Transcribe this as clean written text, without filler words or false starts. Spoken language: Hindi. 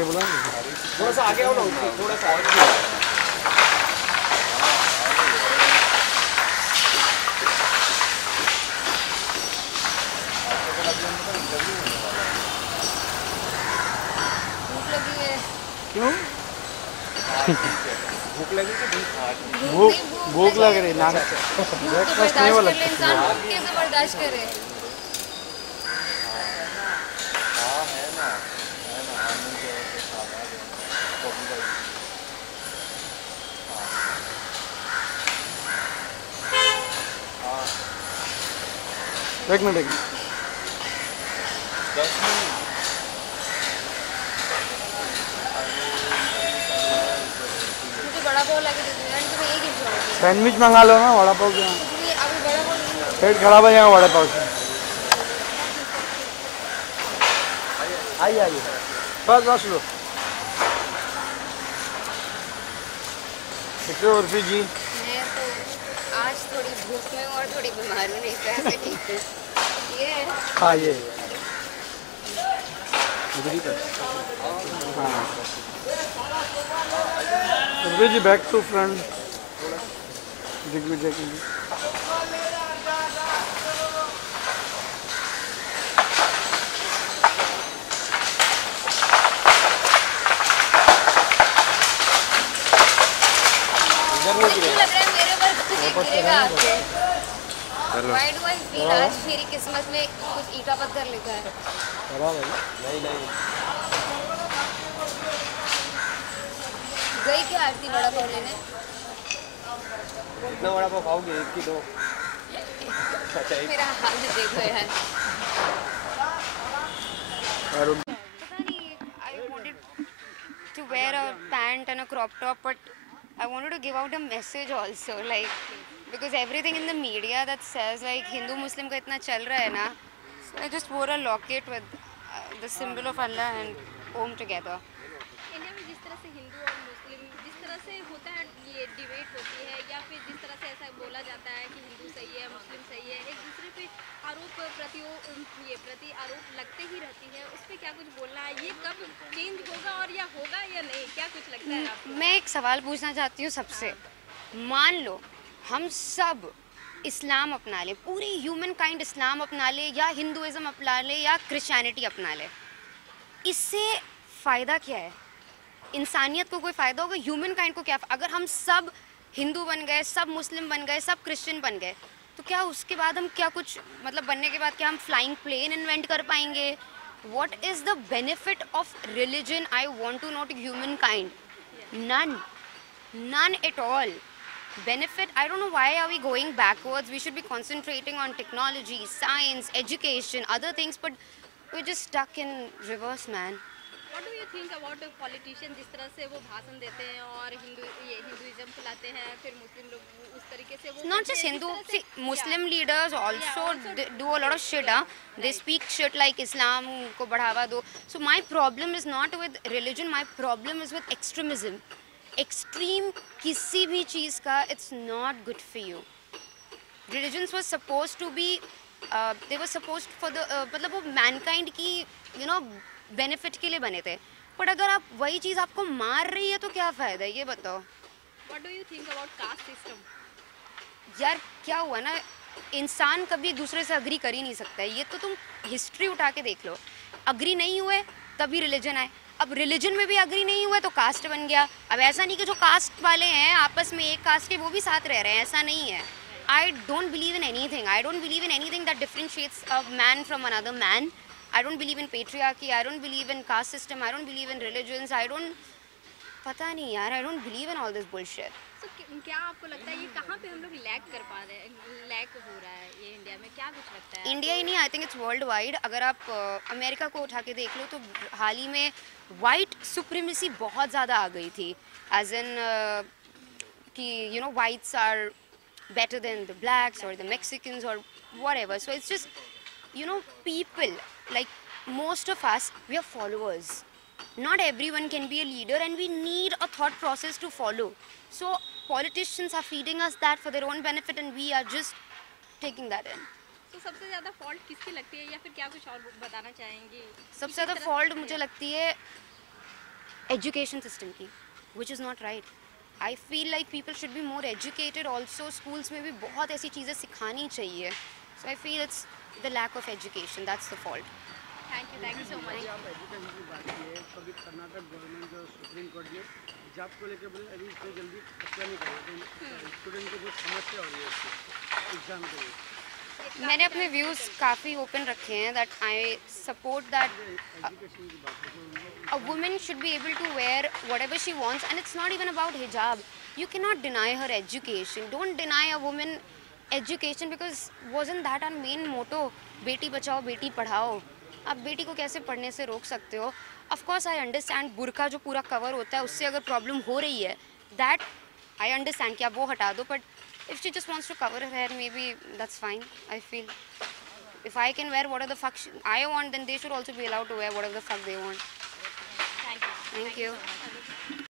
आगे बोला थोड़ा सा आगे आओ ना, थोड़ा सा और क्यों? भूख लगी कि भूख लग रही ना, ब्रेकफास्ट नहीं वाला कैसे बर्दाश्त करे? एक मिनट मुझे बड़ा पाव लाके दे दो यार, तुम्हें एक ही खिलाऊंगी। सैंडविच मंगा लो ना, वड़ा पाव क्या अभी बड़ा पाव नहीं। पेट खराब हो जाएगा वड़ा पाव से। आइए बस लो। उर्फी जी, मैं तो आज थोड़ी भूख में और थोड़ी बीमार हूँ, नहीं तो ऐसे ठीक है। ये हाँ ये हाँ उर्फी जी, बैक टू फ्रंट दिग्विजय के लिए। मुझे लग रहा है मेरे ऊपर कुछ गिरेगा आके। Why do I feel आज मेरी किस्मत में कुछ ईटा पत्थर लिखा है? नहीं गई क्या आरती बड़ा पाव लेने? इतना बड़ा पाव खाओगे, एक की दो। मेरा हाल देखो यार। पता नहीं, I wanted to wear a pant and a crop top, but I wanted to give out a message also, like because everything in the media that says like Hindu Muslim का इतना चल रहा है ना, so I just wore a locket with the symbol of Allah and Om together. India में जिस तरह से हिंदू और मुस्लिम जिस तरह से होता है, ये डिबेट होती है या फिर जिस तरह से ऐसा बोला जाता है कि हिंदू सही है मुस्लिम सही है, एक दूसरे पे प्रति आरोप लगते ही रहती है, उस पर क्या कुछ बोलना है? ये कब चेंज होगा और या होगा या नहीं, क्या कुछ लगता है आपको? मैं एक सवाल पूछना चाहती हूँ सबसे। मान लो हम सब इस्लाम अपना लें, पूरी ह्यूमन काइंड इस्लाम अपना ले या हिंदुइज्म अपना ले या क्रिश्चियनिटी अपना ले, इससे फ़ायदा क्या है? इंसानियत को कोई फ़ायदा होगा? ह्यूमन काइंड को क्या? अगर हम सब हिंदू बन गए, सब मुस्लिम बन गए, सब क्रिश्चियन बन गए, तो क्या उसके बाद हम क्या कुछ मतलब बनने के बाद क्या हम फ्लाइंग प्लेन इन्वेंट कर पाएंगे? What is the benefit of religion? I want to know to humankind. None at all. Benefit, I don't know why are we going backwards. We should be concentrating on technology, science, education, other things, but we're just stuck in reverse, man. What do you think about politicians जिस तरह से वो भाषण देते हैं और हिंदुइज्म फैलाते हैं, फिर मुस्लिम लोग उस तरीके से वो Not just Hindu, see, Muslim leaders also do a lot of shit, huh? They speak shit like Islam को बढ़ावा दो. So my problem is not with religion, my problem is with extremism. Extreme किसी भी चीज़ का, it's not good for you. Religions were supposed to be, they were supposed for the, मतलब वो mankind की, you know, बेनिफिट के लिए बने थे, बट अगर आप वही चीज़ आपको मार रही है तो क्या फ़ायदा है, ये बताओ। What do you think about caste system? यार क्या हुआ ना, इंसान कभी एक दूसरे से अग्री कर ही नहीं सकता है। ये तो तुम हिस्ट्री उठा के देख लो, अग्री नहीं हुए तभी रिलीजन आए, अब रिलीजन में भी अग्री नहीं हुआ तो कास्ट बन गया। अब ऐसा नहीं कि जो कास्ट वाले हैं आपस में एक कास्ट के वो भी साथ रह रहे हैं, ऐसा नहीं है। I don't believe in anything, I don't believe in anything that differentiates a man from another man. I don't believe in patriarchy, I don't believe in caste system, I don't believe in religions, I don't, पता नहीं यार, I don't believe in all this bullshit. So क्या आपको लगता है ये कहाँ पे हम लोग लैग कर पा रहे हैं, लैग हो रहा है ये इंडिया में, क्या कुछ लगता है? इंडिया ही नहीं, I think it's world wide. अगर आप अमेरिका को उठा के देख लो तो हाल ही में वाइट सुप्रीमेसी बहुत ज़्यादा आ गई थी, एज इन कि you know whites are better than the blacks और द मैक्सिकन्स और whatever. So it's just you know, people, like most of us, we are followers. Not everyone can be a leader and we need a thought process to follow. So politicians are feeding us that for their own benefit and we are just taking that in. तो सबसे ज़्यादा फॉल्ट किसकी लगती है या फिर क्या कुछ और बताना चाहेंगी? सबसे ज़्यादा फॉल्ट मुझे लगती है एजुकेशन सिस्टम की, which is not right. I feel like people should be more educated also. Schools में भी बहुत ऐसी चीज़ें सिखानी चाहिए. So I feel it's the lack of education, that's the fault. Thank you so much. आप एजुकेशन की बात की है, कभी कर्नाटक गवर्नमेंट जो सुप्रीम कोर्ट ने हिजाब को लेकर बोले अभी इतनी जल्दी फैसला नहीं करेगा, स्टूडेंट को बहुत समस्या हो रही है इसकी एग्जाम के लिए. मैंने अपने व्यूज़ काफ़ी ओपन रखे हैं. That I support that education की बात है तो a woman should be able to wear whatever she wants, and it's not even about hijab. You cannot deny her education. Don't deny a woman education, because wasn't that our main motto, Beti Bachao Beti Padhao. आप बेटी को कैसे पढ़ने से रोक सकते हो? ऑफ कोर्स आई अंडरस्टैंड, बुरका जो पूरा कवर होता है उससे अगर प्रॉब्लम हो रही है, दैट आई अंडरस्टैंड कि आप वो हटा दो. But if she just wants to cover her hair, maybe that's fine. I feel if I can wear whatever the fuck I want, then they should also be allowed to wear whatever the fuck they want. Thank you. Thank you.